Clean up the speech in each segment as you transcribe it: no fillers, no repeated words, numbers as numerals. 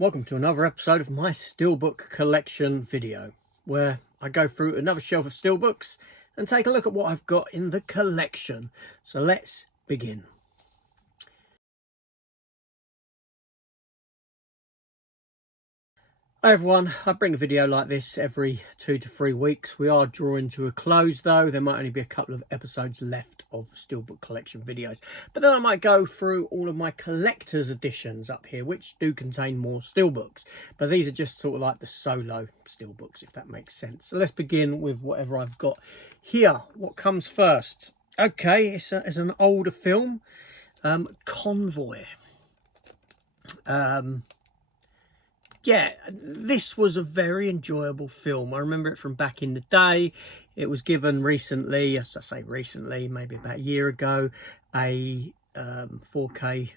Welcome to another episode of my Steelbook collection video, where I go through another shelf of steelbooks and take a look at what I've got in the collection. So let's begin. Hi everyone, I bring a video like this every 2 to 3 weeks. We are drawing to a close though. There might only be a couple of episodes left of Steelbook collection videos. But then I might go through all of my collector's editions up here, which do contain more steelbooks. But these are just sort of like the solo steelbooks, if that makes sense. So let's begin with whatever I've got here. What comes first? Okay, it's an older film, Convoy. Yeah, this was a very enjoyable film. I remember it from back in the day. It was given recently, as I say recently, maybe about a year ago, a 4K,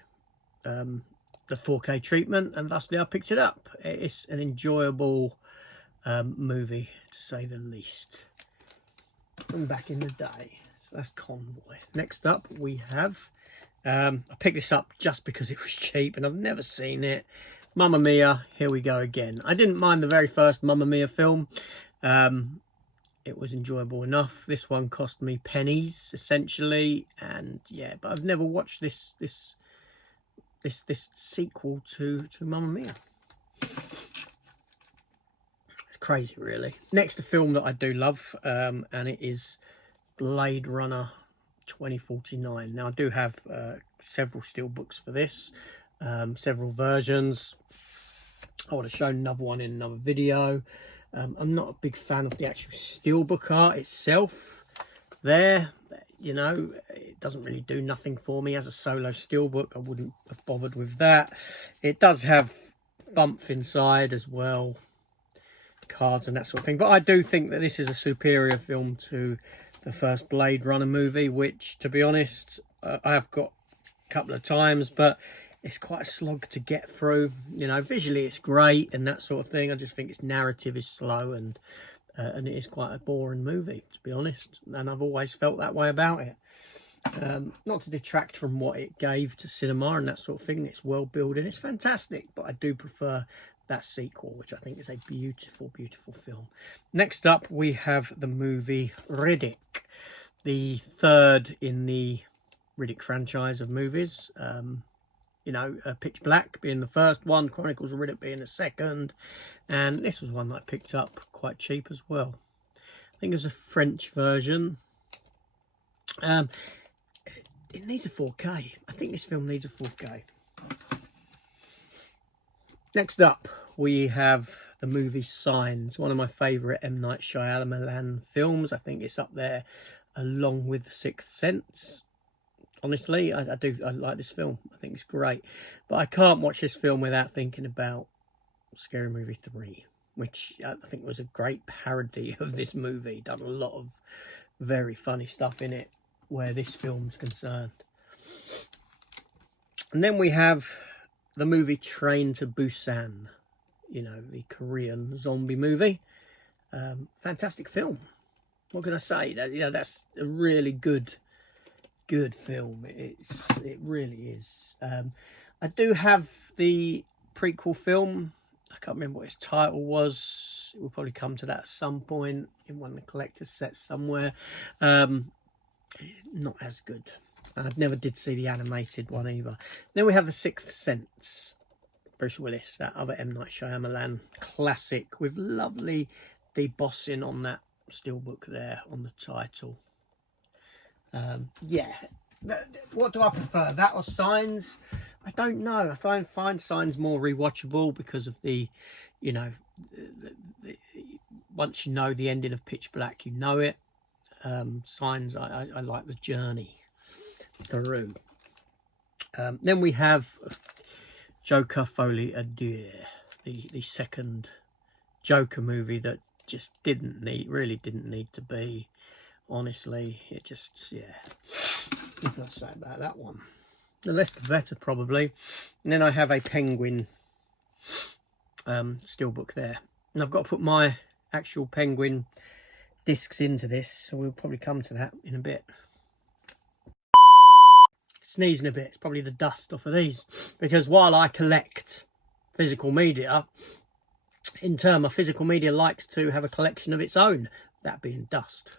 the 4K treatment, and thusly I picked it up. It's an enjoyable movie, to say the least, from back in the day. So that's Convoy. Next up, we have, I picked this up just because it was cheap, and I've never seen it. Mamma Mia, here we go again. I didn't mind the very first Mamma Mia film. It was enjoyable enough. This one cost me pennies, essentially, and yeah, but I've never watched this sequel to Mamma Mia. It's crazy, really. Next, a film that I do love, and it is Blade Runner 2049. Now, I do have several steelbooks for this. Several versions. I would have shown another one in another video. I'm not a big fan of the actual steelbook art itself there. You know, it doesn't really do nothing for me as a solo steelbook. I wouldn't have bothered with that. It does have bump inside as well, cards and that sort of thing, but I do think that this is a superior film to the first Blade Runner movie, which, to be honest, I have got a couple of times, but it's quite a slog to get through. You know, visually it's great and that sort of thing. I just think its narrative is slow and it is quite a boring movie, to be honest. And I've always felt that way about it. Not to detract from what it gave to cinema and that sort of thing. It's world building. It's fantastic, but I do prefer that sequel, which I think is a beautiful, beautiful film. Next up, we have the movie Riddick, the third in the Riddick franchise of movies. You know, Pitch Black being the first one, Chronicles of Riddick being the second, and this was one that I picked up quite cheap as well. I think it was a French version. It needs a 4K. I think this film needs a 4K. Next up, we have the movie Signs, one of my favourite M. Night Shyamalan films. I think it's up there along with The Sixth Sense. Honestly, I like this film. I think it's great. But I can't watch this film without thinking about Scary Movie 3, which I think was a great parody of this movie. Done a lot of very funny stuff in it where this film's concerned. And then we have the movie Train to Busan, you know, the Korean zombie movie. Fantastic film. What can I say? You know, that's a really good film. It really is. I do have the prequel film. I can't remember what its title was. We'll probably come to that at some point in one of the collector's sets somewhere. Not as good. I never did see the animated one either. Then we have The Sixth Sense, Bruce Willis, that other M. Night Shyamalan classic with lovely debossing on that steelbook there on the title. Yeah, what do I prefer, that or Signs? I don't know. I find Signs more rewatchable because of the, you know, once you know the ending of Pitch Black, you know it. Signs, I like the journey through. Then we have Joker Folie à Deux, the second Joker movie that just really didn't need to be. Honestly, it just, yeah, what can I say about that one? The less the better, probably. And then I have a Penguin steelbook there, and I've got to put my actual Penguin discs into this, so we'll probably come to that in a bit. Sneezing a bit, it's probably the dust off of these, because while I collect physical media, in turn, physical media likes to have a collection of its own, that being dust.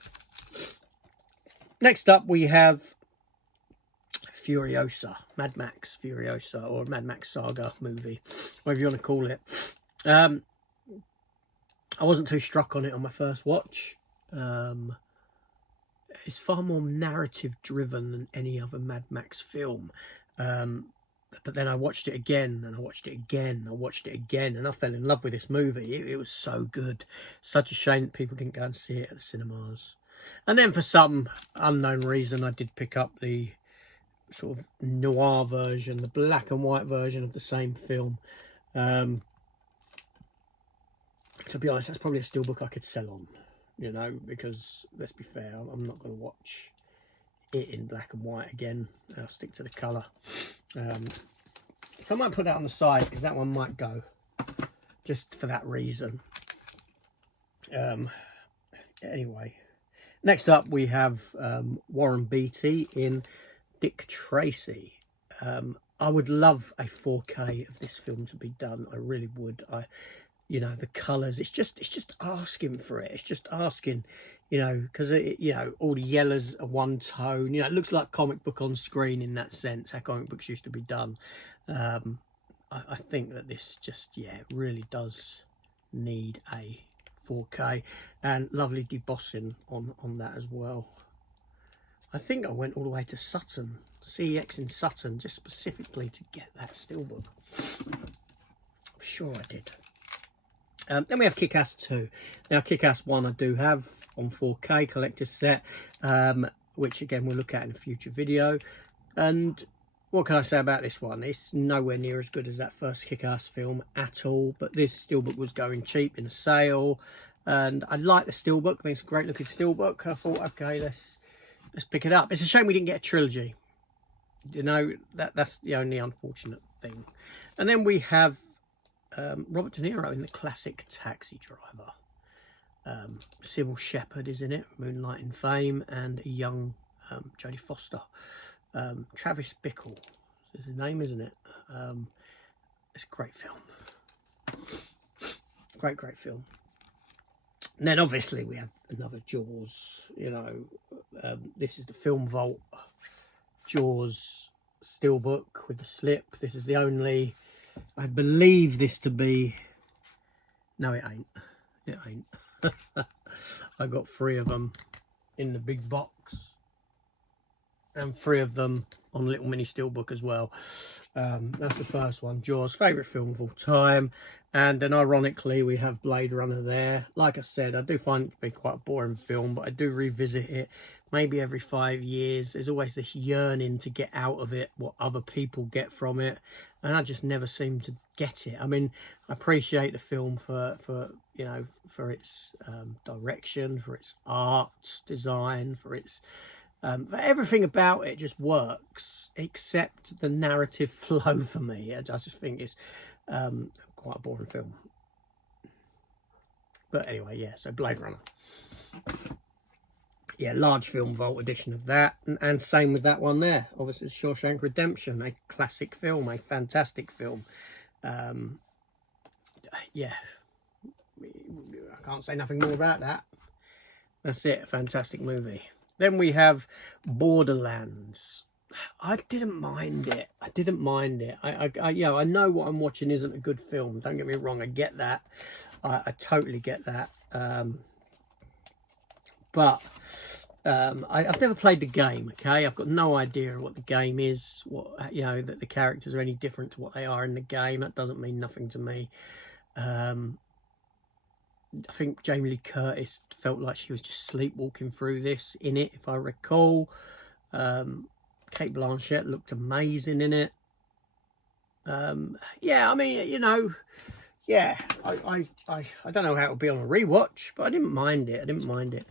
Next up, we have Furiosa, Mad Max Furiosa, or Mad Max Saga movie, whatever you want to call it. I wasn't too struck on it on my first watch. It's far more narrative driven than any other Mad Max film. But then I watched it again, and I watched it again, I watched it again, and I fell in love with this movie. It was so good. Such a shame that people didn't go and see it at the cinemas. And then for some unknown reason, I did pick up the sort of noir version, the black and white version of the same film. To be honest, that's probably a steelbook I could sell on, you know, because let's be fair, I'm not going to watch it in black and white again. I'll stick to the colour. So I might put that on the side because that one might go, just for that reason. Anyway, next up we have Warren Beatty in Dick Tracy. I would love a 4K of this film to be done. I really would. You know, the colours, it's just asking for it. It's just asking, you know, because, you know, all the yellows are one tone. You know, it looks like comic book on screen in that sense, how comic books used to be done. I think that this just, yeah, it really does need a 4K. And lovely debossing on that as well. I think I went all the way to Sutton, CEX in Sutton, just specifically to get that steelbook. I'm sure I did. Then we have Kick-Ass 2. Now, Kick-Ass 1 I do have on 4K collector's set, which again we'll look at in a future video. And what can I say about this one? It's nowhere near as good as that first Kick-Ass film at all, but this steelbook was going cheap in a sale, and I like the steelbook. I think it's a great looking steelbook. I thought, okay, let's pick it up. It's a shame we didn't get a trilogy. You know, that's the only unfortunate thing. And then we have Robert De Niro in the classic Taxi Driver. Sybil Shepherd is in it, Moonlighting Fame, and a young Jodie Foster. Travis Bickle is his name, isn't it? It's a great film. Great film. And then obviously we have another Jaws. You know, this is the Film Vault Jaws steelbook with the slip. This is the only, I believe this to be, no it ain't, it ain't. I got 3 of them in the big box and 3 of them on little mini steelbook as well. That's the first one, Jaws, favourite film of all time. And then ironically we have Blade Runner there. Like I said, I do find it to be quite a boring film, but I do revisit it maybe every 5 years. There's always this yearning to get out of it what other people get from it, and I just never seem to get it. I mean, I appreciate the film for you know, for its direction, for its art design, for its but everything about it just works except the narrative flow for me. I just think it's quite a boring film. But anyway, yeah, so Blade Runner. Yeah, large Film Vault edition of that. And same with that one there. Obviously, it's Shawshank Redemption, a classic film, a fantastic film. Yeah, I can't say nothing more about that. That's it, a fantastic movie. Then we have Borderlands. I didn't mind it. I didn't mind it. You know, I know what I'm watching isn't a good film. Don't get me wrong. I get that. I totally get that. But I've never played the game. Okay, I've got no idea what the game is. What, you know, that the characters are any different to what they are in the game. That doesn't mean nothing to me. I think Jamie Lee Curtis felt like she was just sleepwalking through this in it, if I recall. Kate Blanchett looked amazing in it. Yeah, I mean, you know, yeah, I don't know how it would be on a rewatch, but I didn't mind it. I didn't mind it.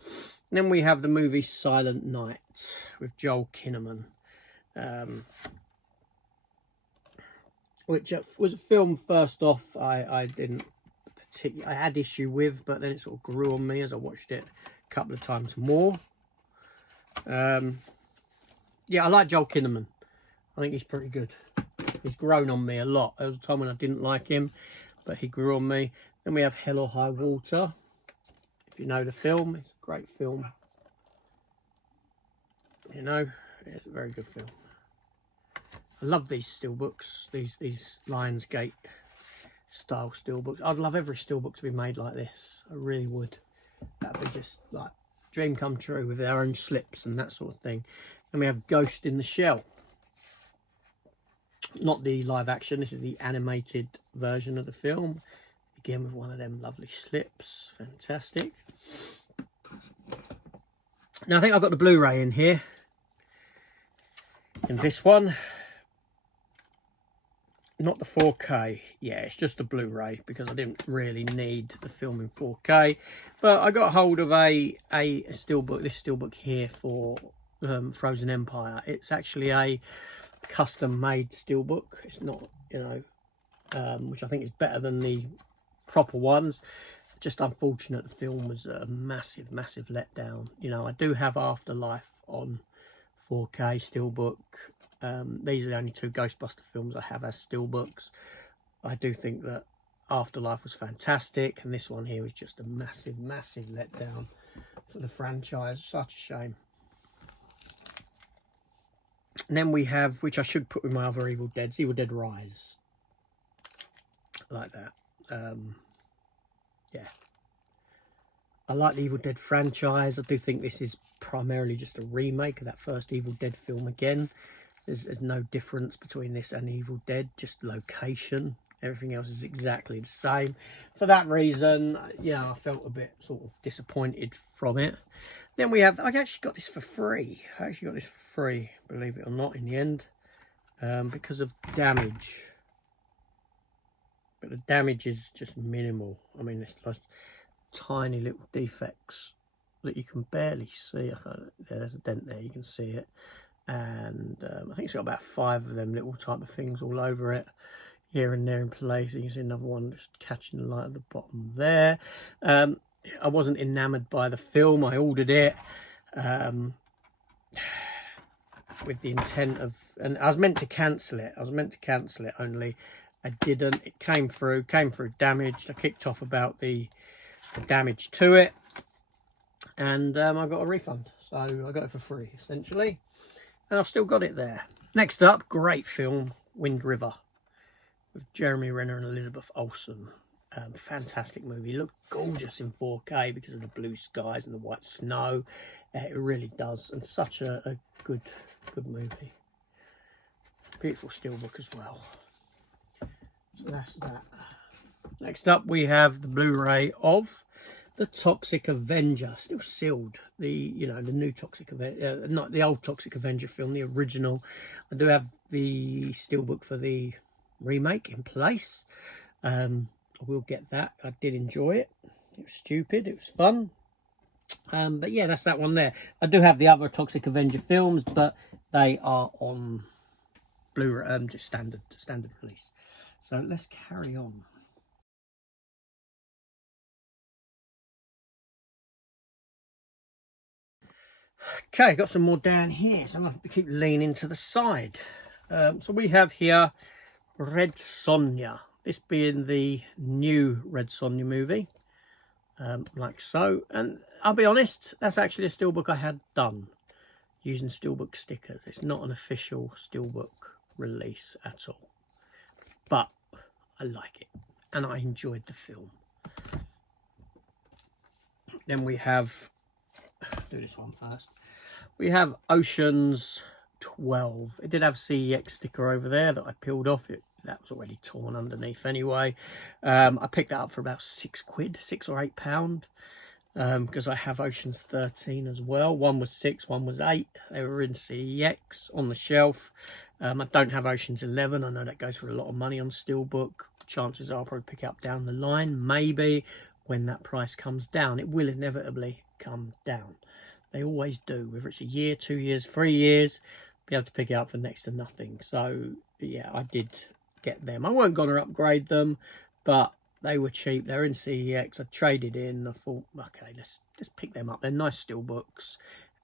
And then we have the movie Silent Night with Joel Kinnaman, which was a film, first off, I didn't particularly, I had issue with, but then it sort of grew on me as I watched it a couple of times more. Yeah, I like Joel Kinnaman. I think he's pretty good. He's grown on me a lot. There was a time when I didn't like him, but he grew on me. Then we have Hell or High Water. If you know the film, it's a great film. You know, it's a very good film. I love these steelbooks, these Lionsgate style steelbooks. I'd love every steelbook to be made like this. I really would. That'd be just like dream come true, with their own slips and that sort of thing. And we have Ghost in the Shell. Not the live action, this is the animated version of the film. Again with one of them lovely slips. Fantastic. Now I think I've got the Blu-ray in here. And this one, not the 4K. Yeah, it's just the Blu-ray because I didn't really need the film in 4K. But I got hold of a steelbook, this steelbook here for Frozen Empire. It's actually a custom-made steelbook. It's not, you know, which I think is better than the proper ones. Just unfortunate the film was a massive letdown. You know, I do have Afterlife on 4K steelbook. These are the only two Ghostbuster films I have as steelbooks. I do think that Afterlife was fantastic, and this one here was just a massive letdown for the franchise. Such a shame. And then we have, which I should put with my other Evil Deads, Evil Dead Rise. Like that. Yeah. I like the Evil Dead franchise. I do think this is primarily just a remake of that first Evil Dead film again. There's no difference between this and Evil Dead, just location. Everything else is exactly the same. For that reason, yeah, I felt a bit sort of disappointed from it. Then we have, I actually got this for free. Believe it or not, in the end, because of damage. But the damage is just minimal. I mean, it's like tiny little defects that you can barely see. There's a dent there, you can see it. And I think it's got about 5 of them little type of things all over it, here and there in places. You can see another one just catching the light at the bottom there. I wasn't enamoured by the film. I ordered it with the intent of, and I was meant to cancel it. Only I didn't. It came through damaged. I kicked off about the damage to it, and I got a refund. So I got it for free, essentially. And I've still got it there. Next up, great film, Wind River, with Jeremy Renner and Elizabeth Olsen. Fantastic movie. It looked gorgeous in 4K because of the blue skies and the white snow. It really does. And such a good movie. Beautiful steelbook as well. So that's that. Next up, we have the Blu-ray of The Toxic Avenger, still sealed. The new Toxic Avenger, not the old Toxic Avenger film, the original. I do have the steelbook for the remake in place. I will get that. I did enjoy it. It was stupid. It was fun. But yeah, that's that one there. I do have the other Toxic Avenger films, but they are on Blu-ray, just standard release. So let's carry on. Okay, got some more down here, so I'm going to have to keep leaning to the side. So we have here Red Sonja, this being the new Red Sonja movie, like so. And I'll be honest, that's actually a steelbook I had done using steelbook stickers. It's not an official steelbook release at all, but I like it and I enjoyed the film. Then we have, do this one first. We have Ocean's 12. It did have a CEX sticker over there that I peeled off. That was already torn underneath anyway. I picked that up for about £6, £6 or £8, because I have Ocean's 13 as well. One was 6, one was 8. They were in CEX on the shelf. I don't have Ocean's 11. I know that goes for a lot of money on steelbook. Chances are I'll probably pick it up down the line, maybe when that price comes down. It will inevitably come down. They always do, whether it's a year, 2 years, 3 years, be able to pick it up for next to nothing. So yeah, I did get them. I weren't going to upgrade them, but they were cheap. They're in CEX. I traded in. I thought, okay, let's pick them up. They're nice steelbooks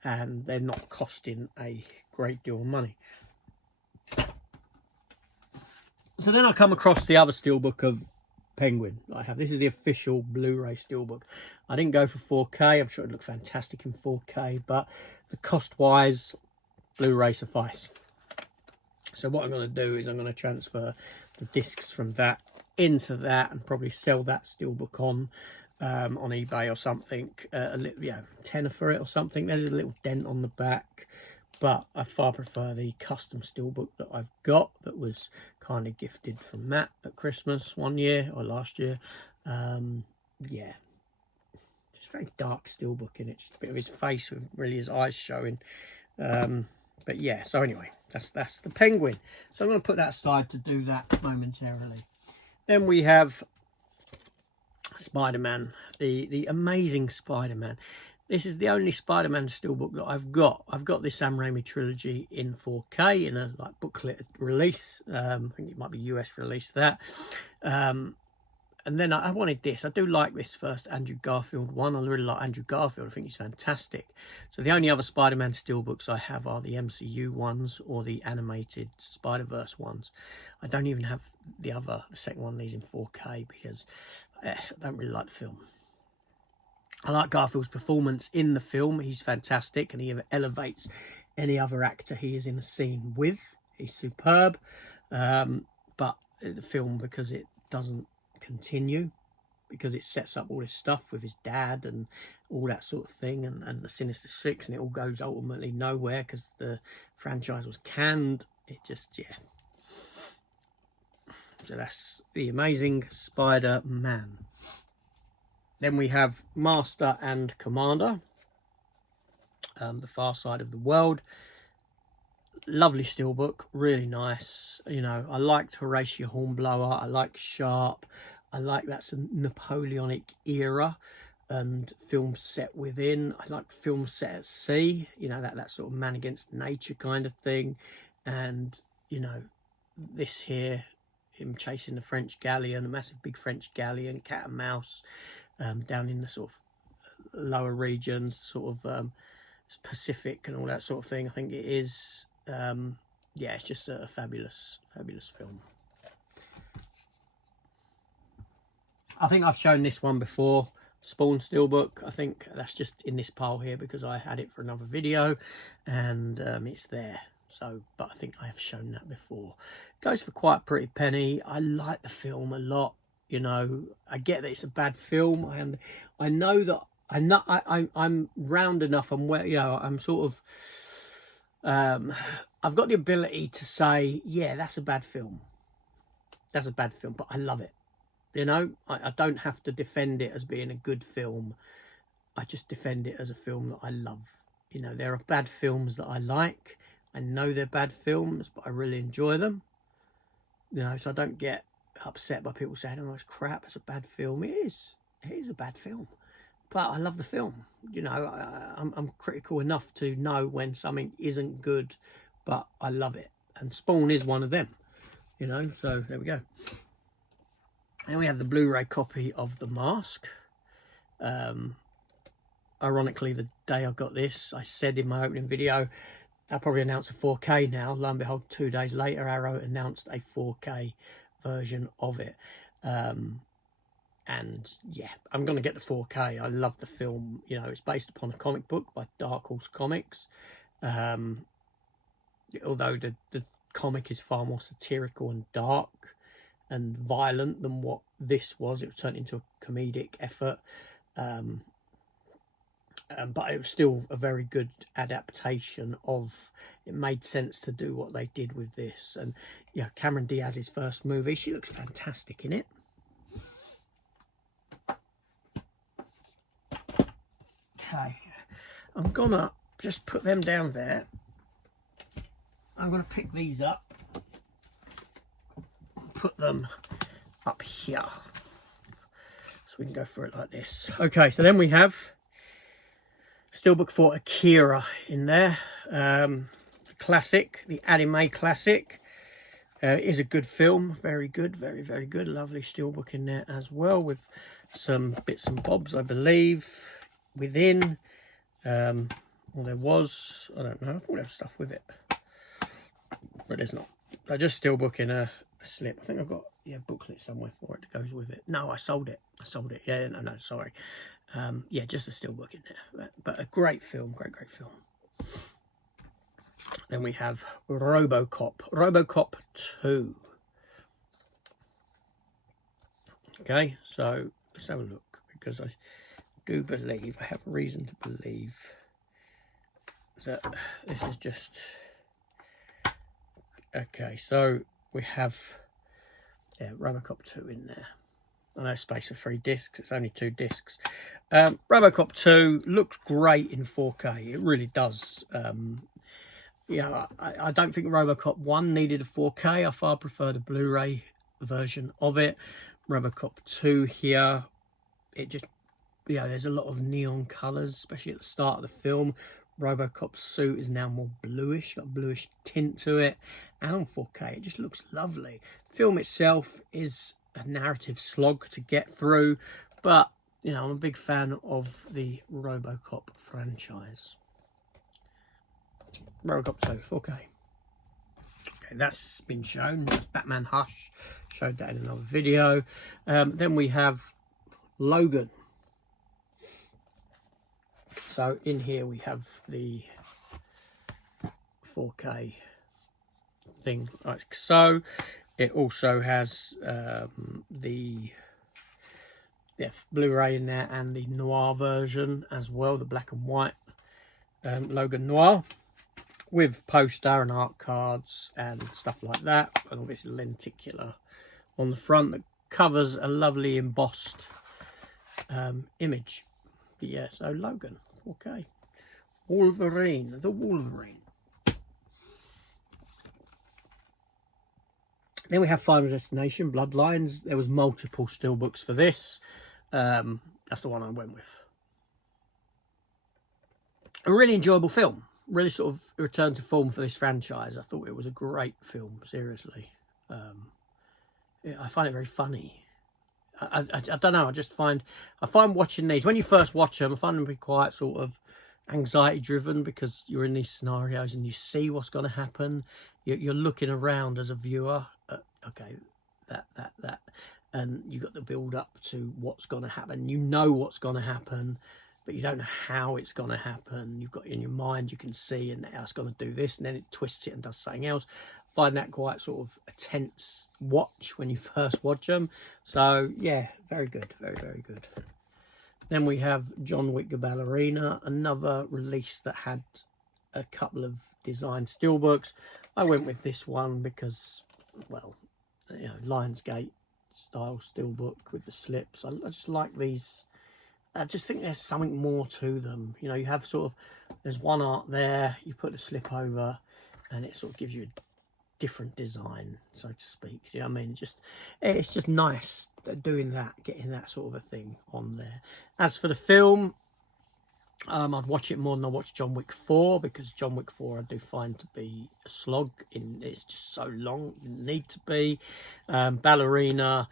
and they're not costing a great deal of money. So then I come across the other steelbook of Penguin I have. This is the official Blu-ray steelbook. I didn't go for 4K. I'm sure it'd look fantastic in 4K, but the cost-wise, Blu-ray suffice. So what I'm going to do is I'm going to transfer the discs from that into that and probably sell that steelbook on eBay or something. A little, yeah, tenner for it or something. There's a little dent on the back, but I far prefer the custom steelbook that I've got that was kind of gifted from Matt at Christmas one year or last year. Yeah, just very dark steelbook in it, just a bit of his face with really his eyes showing. But yeah, so anyway, that's the Penguin. So I'm going to put that aside to do that momentarily. Then we have Spider-Man, the amazing Spider-Man. This is the only Spider-Man steelbook that I've got. I've got this Sam Raimi trilogy in 4K in a like booklet release. I think it might be US release that. And then I wanted this. I do like this first Andrew Garfield one. I really like Andrew Garfield. I think he's fantastic. So the only other Spider-Man steelbooks I have are the MCU ones or the animated Spider-Verse ones. I don't even have the second one of these in 4K because I don't really like the film. I like Garfield's performance in the film. He's fantastic and he elevates any other actor he is in a scene with. He's superb. But the film, because it doesn't continue, because it sets up all this stuff with his dad and all that sort of thing, and the Sinister Six, and it all goes ultimately nowhere because the franchise was canned. It just, yeah. So that's the Amazing Spider-Man. Then we have Master and Commander, The Far Side of the World. Lovely steelbook, really nice. You know, I liked Horatio Hornblower. I like Sharp. I like that's a Napoleonic era and film set within. I like film set at sea. You know, that sort of man against nature kind of thing. And, you know, this here, him chasing the French galleon, a massive big French galleon, cat and mouse, down in the sort of lower regions, sort of Pacific and all that sort of thing. I think it is. Yeah, it's just a fabulous film. I think I've shown this one before, Spawn steelbook. I think that's just in this pile here because I had it for another video and it's there. So, but I think I have shown that before. It goes for quite a pretty penny. I like the film a lot. You know, I get that it's a bad film. I know that I'm round enough. I'm where, you know, I'm sort of. I've got the ability to say, yeah, that's a bad film. That's a bad film, but I love it. You know, I don't have to defend it as being a good film. I just defend it as a film that I love. You know, there are bad films that I like. I know they're bad films, but I really enjoy them. You know, so I don't get upset by people saying, oh, it's crap, it's a bad film. It is a bad film. But I love the film. You know, I'm critical enough to know when something isn't good, but I love it. And Spawn is one of them, you know, so there we go. And we have the Blu-ray copy of The Mask. Ironically, the day I got this, I said in my opening video, I'll probably announce a 4K now. Lo and behold, 2 days later, Arrow announced a 4K version of it. And yeah, I'm going to get the 4K. I love the film. You know, it's based upon a comic book by Dark Horse Comics. Although the comic is far more satirical and dark and violent than what this was. It was turned into a comedic effort. But it was still a very good adaptation of, it made sense to do what they did with this. And yeah, Cameron Diaz's first movie, she looks fantastic in it. Okay, I'm gonna just put them down there. I'm gonna pick these up, put them up here, so we can go through it like this. Okay, so then we have Steelbook for Akira in there. Classic, the anime classic. It is a good film, very good, very, very good. Lovely steelbook in there as well with some bits and bobs, I believe, within. Well, there was, I don't know, I thought there was stuff with it, but there's not. I just steelbook in a slip. I think I've got a booklet somewhere for it that goes with it. No, I sold it. Yeah, no, sorry. Yeah, just a steelbook in there. But a great film, great film. Then we have RoboCop 2. Okay, so let's have a look, because I do believe, I have reason to believe that this is just... Okay, so we have RoboCop 2 in there. I know space for 3 discs, it's only 2 discs. RoboCop 2 looks great in 4K, it really does. I don't think RoboCop 1 needed a 4K, I far prefer the Blu-ray version of it. RoboCop 2 here, it just, there's a lot of neon colours, especially at the start of the film. RoboCop's suit is now more bluish, got a bluish tint to it, and on 4K it just looks lovely. The film itself is a narrative slog to get through, but I'm a big fan of the RoboCop franchise. RoboCop 2 4K. Okay, that's been shown. That's Batman Hush, showed that in another video. Then we have Logan. So in here we have the 4K thing like so. It also has the Blu-ray in there and the noir version as well, the black and white Logan Noir, with poster and art cards and stuff like that, and obviously lenticular on the front that covers a lovely embossed image. But yeah, so Logan 4K. Wolverine, the Wolverine. Then we have Final Destination, Bloodlines. There was multiple steelbooks for this. That's the one I went with. A really enjoyable film. Really sort of returned to form for this franchise. I thought it was a great film, seriously. I find it very funny. I don't know, I find watching these, when you first watch them, I find them to be quite sort of anxiety driven, because you're in these scenarios and you see what's going to happen. You're looking around as a viewer at, okay, that, and you've got to build up to what's going to happen. You know what's going to happen, but you don't know how it's going to happen. You've got in your mind, you can see, and now it's going to do this, and then it twists it and does something else. I find that quite sort of a tense watch when you first watch them. So yeah, very good, very good. Then we have John Wick: The Ballerina, another release that had a couple of design steelbooks. I went with this one because, well, Lionsgate style steelbook with the slips. I just like these. I just think there's something more to them. You have sort of, there's one art there, you put the slip over, and it sort of gives you a different design, so to speak. You know what I mean? It's just nice doing that, getting that sort of a thing on there. As for the film, I'd watch it more than I watch John Wick 4, because John Wick 4 I do find to be a slog. It's just so long, it didn't need to be. Ballerina,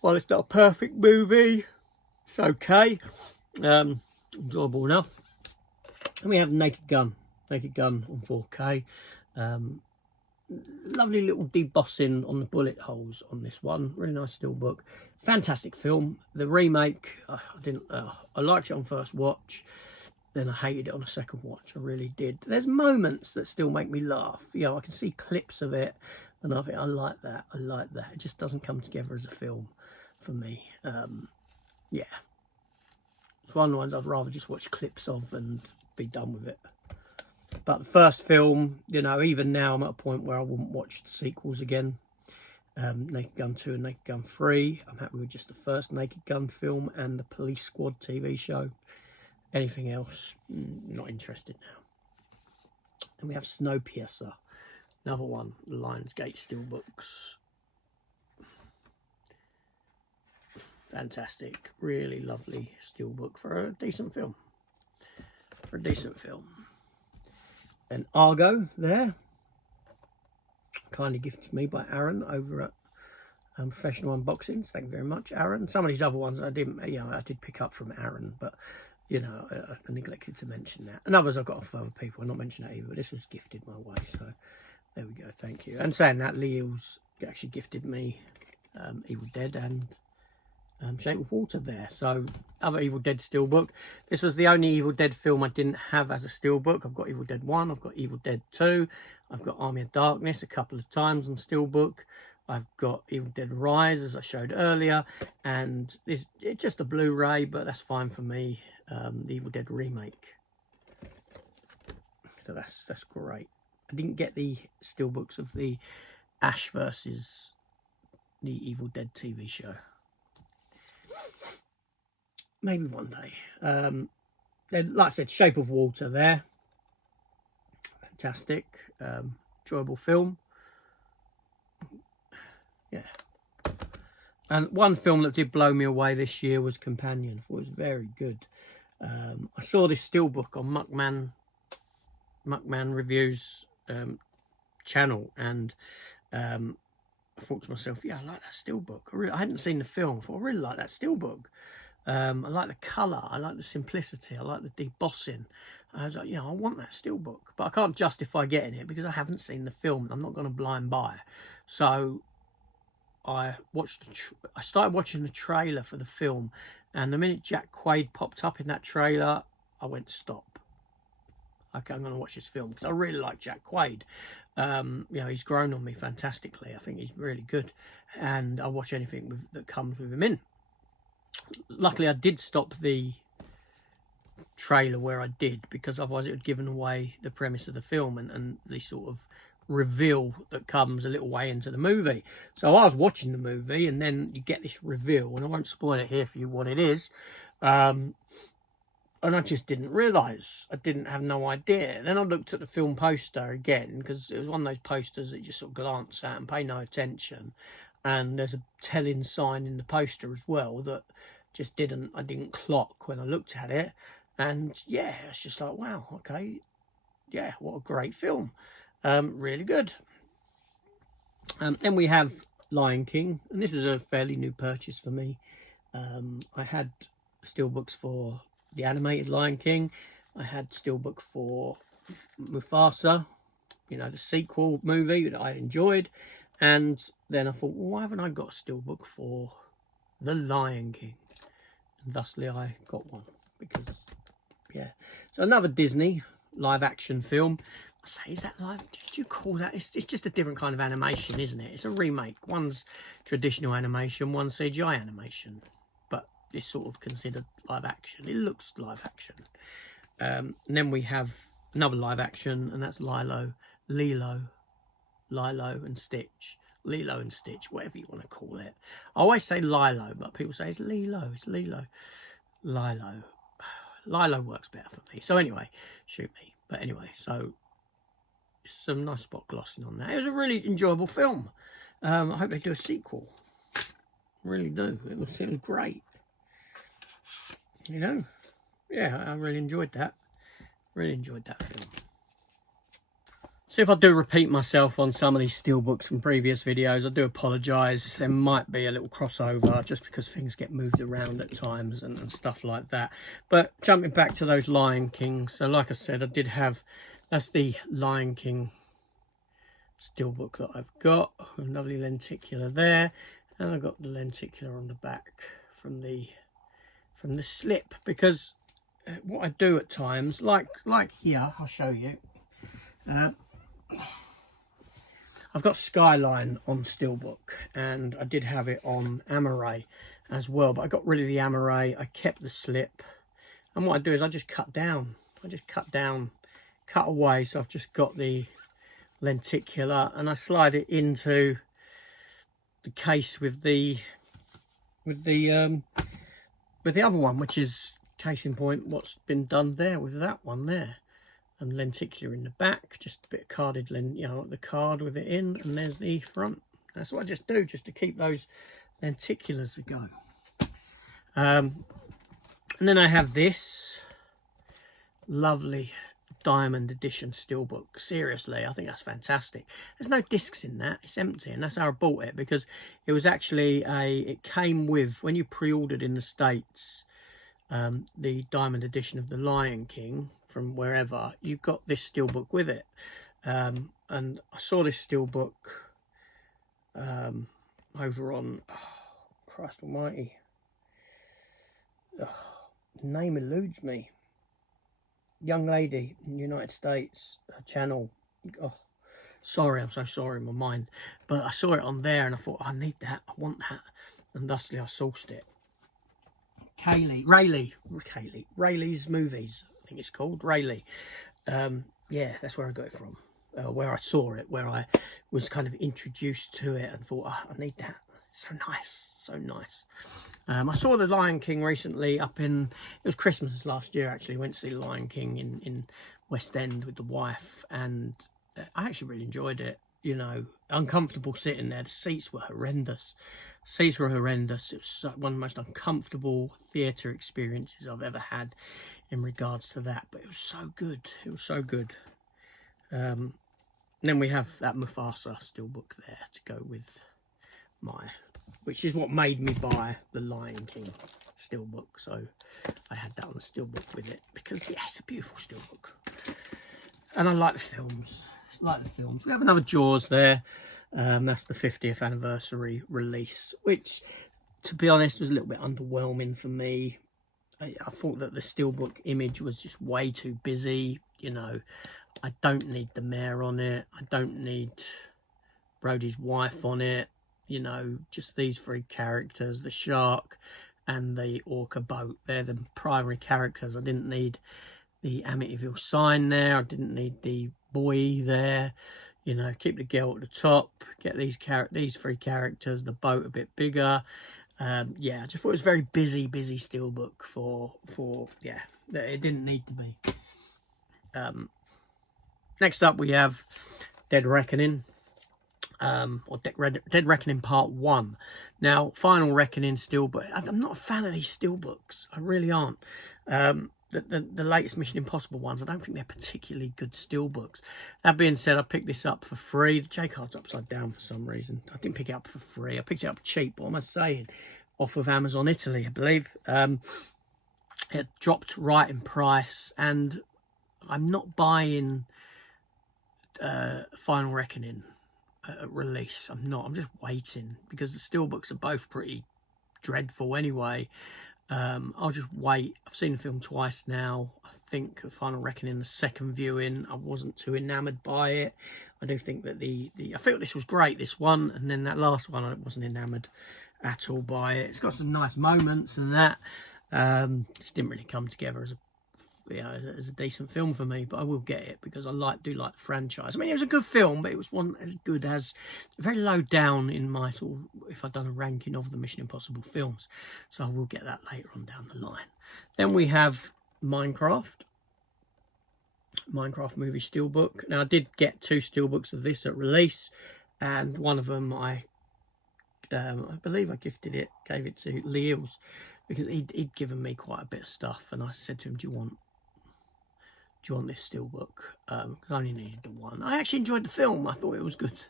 while it's not a perfect movie, it's okay, enjoyable enough. And we have Naked Gun on 4K. Lovely little debossing on the bullet holes on this one. Really nice steelbook. Fantastic film. The remake, I liked it on first watch, then I hated it on a second watch. I really did. There's moments that still make me laugh. I can see clips of it, and I think I like that. It just doesn't come together as a film for me. Yeah, it's one of the ones I'd rather just watch clips of and be done with it. But the first film, even now I'm at a point where I wouldn't watch the sequels again. Naked Gun 2 and Naked Gun 3. I'm happy with just the first Naked Gun film and the Police Squad TV show. Anything else, not interested now. And we have Snowpiercer, another one, Lionsgate steelbooks. Fantastic, really lovely steelbook for a decent film. And Argo there, kindly gifted to me by Aaron over at Professional Unboxings. Thank you very much, Aaron. Some of these other ones I didn't, I did pick up from Aaron, but I neglected to mention that. And others I got off other people. I'm not mentioning that either, but this was gifted my way, so There we go, thank you. And saying that, Leo's actually gifted me Evil Dead and Shape of Water there. So, other Evil Dead steelbook. This was the only Evil Dead film I didn't have as a steelbook. I've got Evil Dead 1, I've got Evil Dead 2, I've got Army of Darkness a couple of times on steelbook. I've got Evil Dead Rise, as I showed earlier, and it's just a Blu-ray, but that's fine for me. The Evil Dead remake. So that's great. I didn't get the steelbooks of the Ash versus the Evil Dead TV show. Maybe one day. Then, like I said, Shape of Water there. Fantastic. Enjoyable film. Yeah. And one film that did blow me away this year was Companion. I thought it was very good. I saw this steelbook on Muckman Reviews channel, and I thought to myself, yeah, I like that steelbook. I hadn't seen the film. I thought, I really like that steelbook. I like the colour. I like the simplicity. I like the debossing. I was like, yeah, I want that steelbook. But I can't justify getting it because I haven't seen the film. I'm not going to blind buy. So I started watching the trailer for the film, and the minute Jack Quaid popped up in that trailer, I went, stop. Okay, I'm going to watch this film because I really like Jack Quaid. You know, he's grown on me fantastically. I think he's really good, and I'll watch anything that comes with him in. Luckily, I did stop the trailer where I did, because otherwise it would have given away the premise of the film and the sort of reveal that comes a little way into the movie. So I was watching the movie, and then you get this reveal, and I won't spoil it here for you what it is. And I just didn't realise. I didn't have no idea. Then I looked at the film poster again, because it was one of those posters that you just sort of glance at and pay no attention. And there's a telling sign in the poster as well that just I didn't clock when I looked at it. And yeah, it's just like, wow, okay. Yeah, what a great film. Really good. Then we have Lion King, and this was a fairly new purchase for me. I had steelbooks for the animated Lion King. I had steelbook for Mufasa, you know, the sequel movie that I enjoyed. And then I thought, well, why haven't I got a steelbook for the Lion King? And thusly I got one, because, yeah. So another Disney live action film. I say, is that live? Did you call that? It's just a different kind of animation, isn't it? It's a remake. One's traditional animation, one's CGI animation. But it's sort of considered live action. It looks live action. And then we have another live action, and that's Lilo and Stitch. Lilo and Stitch, whatever you want to call it. I always say Lilo, but people say it's Lilo. It's Lilo. Lilo works better for me. So anyway, shoot me. But anyway, so some nice spot glossing on that. It was a really enjoyable film. I hope they do a sequel. Really do. It was great. You know, yeah, I really enjoyed that. Really enjoyed that film. So if I do repeat myself on some of these steelbooks from previous videos, I do apologise. There might be a little crossover just because things get moved around at times and stuff like that. But jumping back to those Lion Kings, so like I said, I did have, that's the Lion King steelbook that I've got. A lovely lenticular there, and I've got the lenticular on the back from the slip, because what I do at times, like here, I'll show you. I've got Skyline on steelbook, and I did have it on Amaray as well, but I got rid of the Amaray. I kept the slip, and what I do is I just cut down. Cut away. So I've just got the lenticular, and I slide it into the case with the other one, which is case in point what's been done there with that one there. And lenticular in the back, just a bit of carded, you know, the card with it in, and there's the front. That's what I just do, just to keep those lenticulars a go. And then I have this lovely diamond edition steelbook. Seriously, I think that's fantastic. There's no discs in that, it's empty, and that's how I bought it, because it was actually it came with, when you pre-ordered in the States, the diamond edition of the Lion King from wherever, you got this steelbook with it. and I saw this steelbook over on, Christ almighty, name eludes me. Young lady in the United States, her channel. Oh, sorry, I'm so sorry, my mind. But I saw it on there and I thought, I need that, I want that. And thusly I sourced it. Rayleigh's Movies, I think it's called, Rayleigh. Yeah, that's where I got it from. Where I saw it, where I was kind of introduced to it and thought, oh, I need that. So nice, so nice. I saw The Lion King recently up in, it was Christmas last year actually, went to see The Lion King in West End with the wife, and I actually really enjoyed it. You know, uncomfortable sitting there, the seats were horrendous. It was one of the most uncomfortable theatre experiences I've ever had in regards to that, but it was so good, Then we have that Mufasa steelbook there to go with which is what made me buy the Lion King steelbook. So I had that on the steelbook with it because, yeah, it's a beautiful steelbook. And I like the films. We have another Jaws there. That's the 50th anniversary release, which, to be honest, was a little bit underwhelming for me. I thought that the steelbook image was just way too busy. You know, I don't need the mayor on it. I don't need Brody's wife on it. You know, just these three characters, the shark and the orca boat. They're the primary characters. I didn't need the Amityville sign there. I didn't need the boy there. You know, keep the girl at the top. Get these three characters, the boat a bit bigger. Yeah, I just thought it was very busy steelbook for yeah, it didn't need to be. Next up we have Dead Reckoning. Or Dead Reckoning Part 1. Now, Final Reckoning steelbook. I'm not a fan of these steelbooks. I really aren't. The latest Mission Impossible ones, I don't think they're particularly good steelbooks. That being said, I picked this up for free. The J card's upside down for some reason. I didn't pick it up for free. I picked it up cheap. What am I saying? Off of Amazon Italy, I believe. It dropped right in price, and I'm not buying Final Reckoning release. I'm just waiting because the steelbooks are both pretty dreadful anyway. I'll just wait. I've seen the film twice now. I think the Final Reckoning, the second viewing, I wasn't too enamoured by it. I do think that I felt this was great, this one, and then that last one I wasn't enamoured at all by it. It's got some nice moments and that. Just didn't really come together as a decent film for me, but I will get it because I do like the franchise. I mean, it was a good film, but it was one as good as, very low down in my sort of, if I'd done a ranking of the Mission Impossible films. So I will get that later on down the line. Then we have Minecraft movie steelbook. Now I did get 2 steelbooks of this at release, and one of them I believe I gave it to Leels because he'd given me quite a bit of stuff, and I said to him, do you want this steelbook? I only needed the one. I actually enjoyed the film. I thought it was good.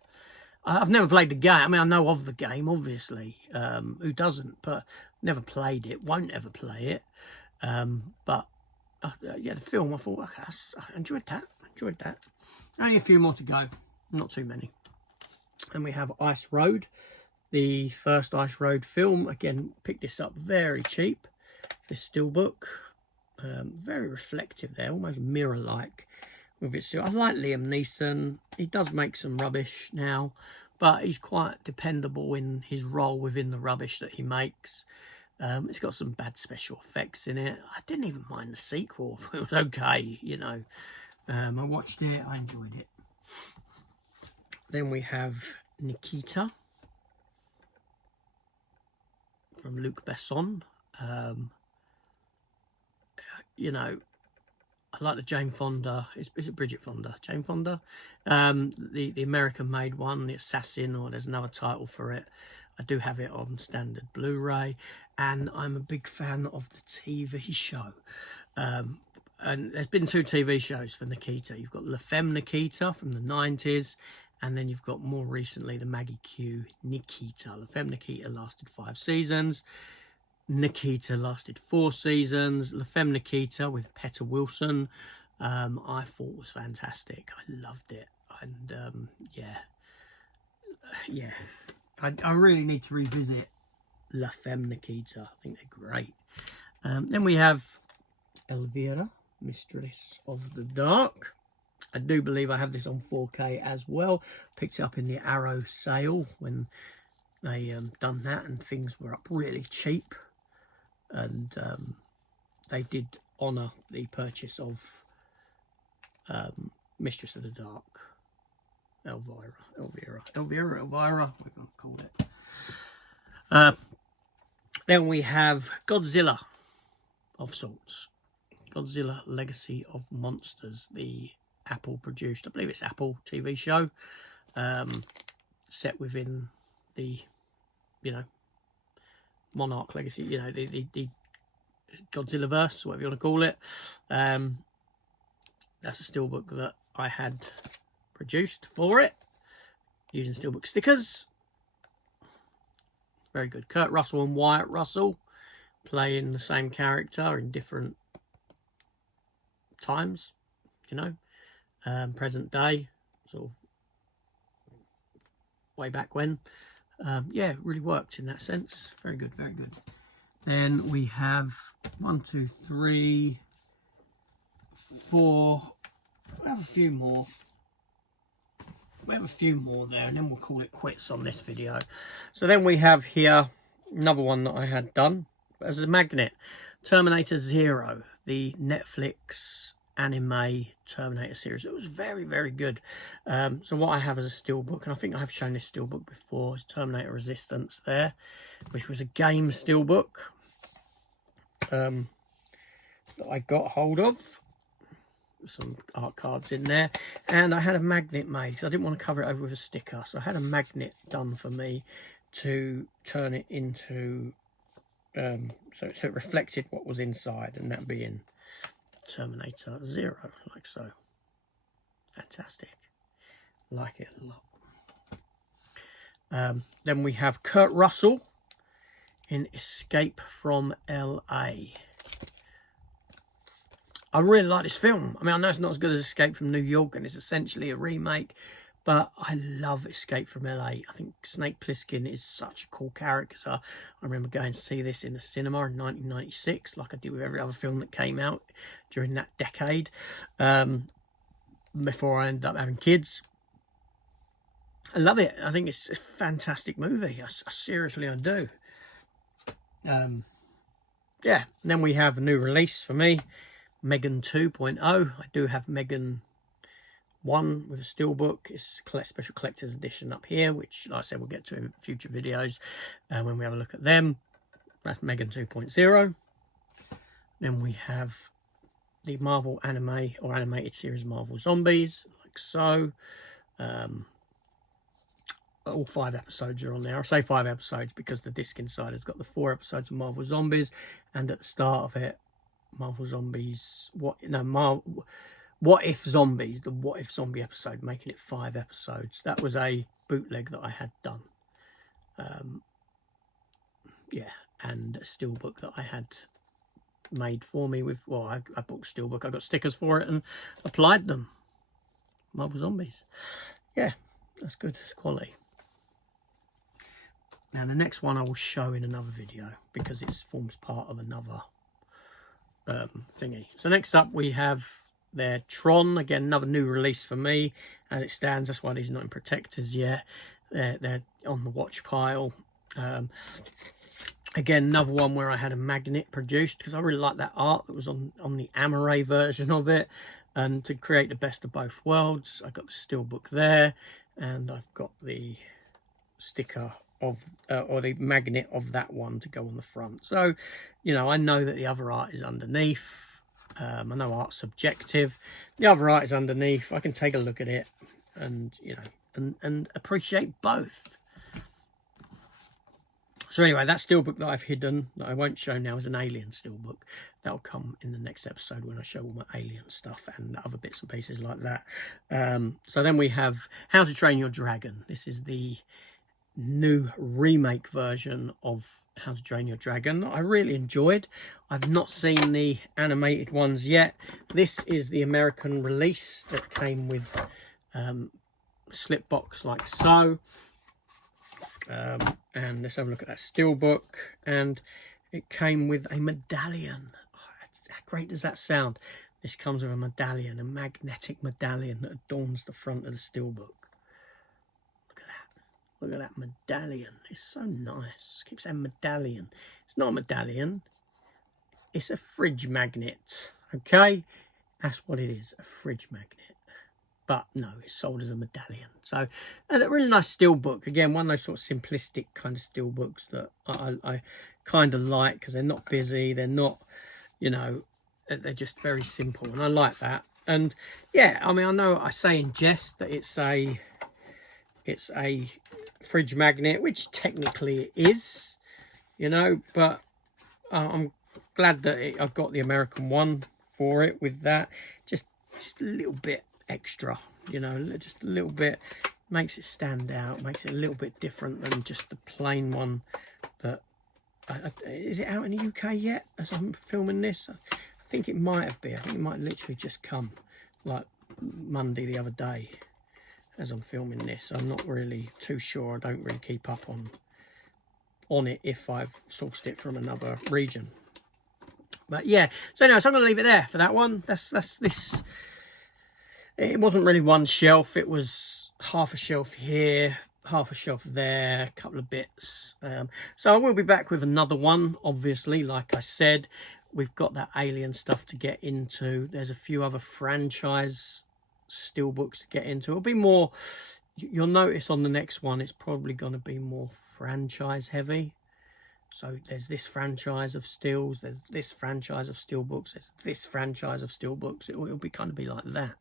I've never played the game. I mean, I know of the game, obviously. Who doesn't? But never played it. Won't ever play it. But yeah, the film, I thought, okay, I enjoyed that. Only a few more to go. Not too many. And we have Ice Road. The first Ice Road film. Again, picked this up very cheap. This steelbook. Very reflective there, almost mirror-like with it. I like Liam Neeson. He does make some rubbish now, but he's quite dependable in his role within the rubbish that he makes. It's got some bad special effects in it. I didn't even mind the sequel. It was okay, you know. I watched it. I enjoyed it. Then we have Nikita from Luc Besson. You know, I like the Jane Fonda. Is it Bridget Fonda? Jane Fonda? The American-made one, The Assassin, or there's another title for it. I do have it on standard Blu-ray, and I'm a big fan of the TV show. And there's been 2 TV shows for Nikita. You've got La Femme Nikita from the 90s, and then you've got more recently the Maggie Q Nikita. La Femme Nikita lasted 5 seasons. Nikita lasted 4 seasons. La Femme Nikita with Petter Wilson, I thought was fantastic. I loved it. I And yeah, I really need to revisit La Femme Nikita. I think they're great. Then we have Elvira, Mistress of the Dark. I do believe I have this on 4K as well. Picked it up in the Arrow sale when they done that, and things were up really cheap. And they did honour the purchase of Mistress of the Dark. Elvira, we're going to call it. Then we have Godzilla of sorts. Godzilla Legacy of Monsters, the Apple produced, I believe it's Apple TV show, set within the, Monarch Legacy, the Godzilla verse, whatever you want to call it. That's a steelbook that I had produced for it using steelbook stickers. Very good. Kurt Russell and Wyatt Russell playing the same character in different times, present day, sort of way back when. Yeah, it really worked in that sense. Very good, very good. Then we have 1, 2, 3, 4. We have a few more. We have a few more there, and then we'll call it quits on this video. So then we have here another one that I had done as a magnet. Terminator Zero, the Netflix anime Terminator series. It was very, very good. So what I have as a steelbook, and I think I have shown this steelbook before, is Terminator Resistance there, which was a game steelbook that I got hold of. Some art cards in there, and I had a magnet made because I didn't want to cover it over with a sticker, so I had a magnet done for me to turn it into so it reflected what was inside, and that being Terminator Zero, like so. Fantastic, like it a lot. Then we have Kurt Russell in Escape from LA. I really like this film. I mean, I know it's not as good as Escape from New York, and it's essentially a remake, but I love Escape from LA. I think Snake Plissken is such a cool character. I remember going to see this in the cinema in 1996, like I did with every other film that came out during that decade, before I ended up having kids. I love it. I think it's a fantastic movie. I seriously do. Yeah, and then we have a new release for me, Megan 2.0. I do have Megan 1 with a steelbook. It's a special collector's edition up here, which, like I said, we'll get to in future videos when we have a look at them. That's Megan 2.0. Then we have the Marvel anime or animated series Marvel Zombies, like so. All 5 episodes are on there. I say 5 episodes because the disc inside has got the 4 episodes of Marvel Zombies, and at the start of it, Marvel Zombies, What If Zombies, the What If Zombie episode, making it 5 episodes. That was a bootleg that I had done. Yeah, and a steelbook that I had made for me with, well, I bought a steelbook, I got stickers for it and applied them. Marvel Zombies. Yeah, that's good, it's quality. Now the next one I will show in another video because it forms part of another thingy. So next up we have their Tron, again another new release for me as it stands. That's why these are not in protectors yet. They're on the watch pile. Again, another one where I had a magnet produced because I really like that art that was on the Amaray version of it, and to create the best of both worlds, I got the steelbook there, and I've got the sticker of or the magnet of that one to go on the front. So, I know that the other art is underneath. I know art's subjective. The other art is underneath. I can take a look at it and, and appreciate both. So anyway, that steelbook that I've hidden, that I won't show now, is an Alien steelbook. That'll come in the next episode when I show all my Alien stuff and other bits and pieces like that. So then we have How to Train Your Dragon. This is the new remake version of How to Train Your Dragon that I really enjoyed. I've not seen the animated ones yet. This is the American release that came with slip box like so. And let's have a look at that Steelbook. And it came with a medallion. Oh, how great does that sound? This comes with a medallion, a magnetic medallion that adorns the front of the Steelbook. Look at that. Look at that medallion. It's so nice. Keep saying medallion. It's not a medallion. It's a fridge magnet. Okay? That's what it is, a fridge magnet. But no, it's sold as a medallion. So a really nice Steelbook. Again, one of those sort of simplistic kind of Steelbooks that I kind of like, because they're not busy. They're not, you know, they're just very simple. And I like that. And yeah, I mean, I know I say in jest that it's a fridge magnet, which technically it is, you know, but I'm glad that I've got the American one for it with that. Just a little bit extra, you know, just a little bit makes it stand out, makes it a little bit different than just the plain one that is it out in the UK yet as I'm filming this? I think it might have been. I think it might literally just come like Monday the other day as I'm filming this. I'm not really too sure. I don't really keep up on it if I've sourced it from another region. But yeah, so anyway, so I'm going to leave it there for that one. That's this. It wasn't really one shelf. It was half a shelf here, half a shelf there, a couple of bits. So I will be back with another one, obviously. Like I said, we've got that Alien stuff to get into. There's a few other franchise Steelbooks to get into. It'll be more, you'll notice on the next one, it's probably going to be more franchise heavy. So there's this franchise of Steels, there's this franchise of Steelbooks, there's this franchise of Steelbooks. It'll be kind of be like that.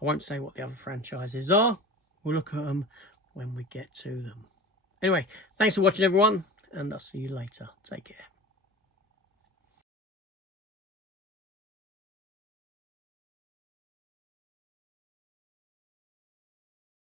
I won't say what the other franchises are. We'll look at them when we get to them. Anyway, thanks for watching, everyone, and I'll see you later. Take care.